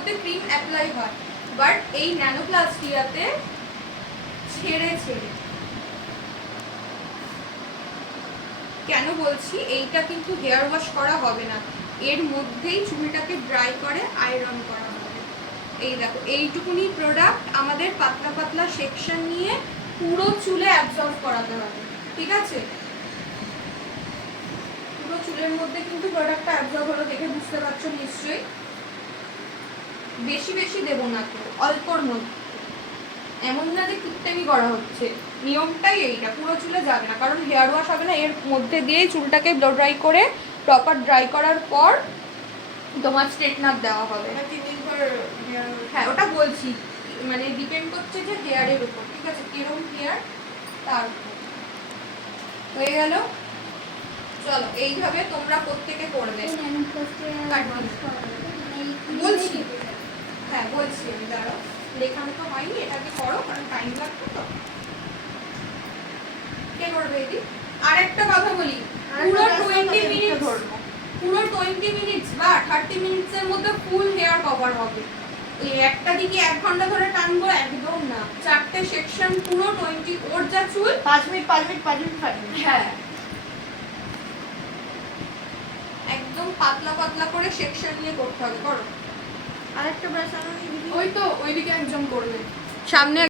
মধ্যে cream apply হয়, but এই ন্যানোপ্লাস্টিয়াতে ছেড়ে ছেড়ে। কেন বলছি, এইটা কিন্তু হেয়ার ওয়াশ করা হবে না, এর মধ্যেই চুলটাকে ড্রাই করে আয়রন করা হবে। এই দেখো, এইটুকুনি প্রোডাক্ট আমাদের পাতলা পাতলা সেকশন নিয়ে পুরো চুলে অ্যাবজর্ব করাতে হবে, ঠিক আছে? পুরো চুলের মধ্যে কিন্তু প্রোডাক্টটা অ্যাবজর্ব হলো, দেখে বুঝতে পারছো নিশ্চয়ই। বেশি বেশি দেবো না, তো অল্পর মধ্যে, এমন না যে কিপটেমি করা হচ্ছে, নিয়মটাই এইটা। পুরো চুলে যাবে না, কারণ হেয়ার ওয়াশ হবে না, এর মধ্যে দিয়েই চুলটাকে ব্লো ড্রাই করে প্রপার ড্রাই করার পর তোমার স্ট্রেটনার দেওয়া হবে। হ্যাঁ, ওটা বলছি, মানে ডিপেন্ড করছে যে হেয়ারের উপর, ঠিক আছে, কিরকম হেয়ার তার উপর। হয়ে গেল, চলো এইভাবে তোমরা প্রত্যেকে করবে। বলছি, হ্যাঁ বলছি আমি, দাঁড়াও, লেখানো তো হয়নি, এটাকে করো কারণ টাইম লাগবে তো। কে করবে এটি? আর একটা কথা বলি, পুরো 20 মিনিট ধরবো, পুরো 20 মিনিটস বা 30 মিনিটসের মধ্যে ফুল হেয়ার কভার হবে। এই একটা দিকে 1 ঘন্টা ধরে টানবো একদম না, 4টে সেকশন পুরো 20, ওর যা চুল 5 মিনিট 5 মিনিট 5 মিনিট 5 মিনিট। হ্যাঁ, একদম পাতলা পাতলা করে সেকশন নিয়ে করতে হবে। করো। আরেকটা ব্রাশ আনো, ওই তো ওইদিকে একজন করবে সামনে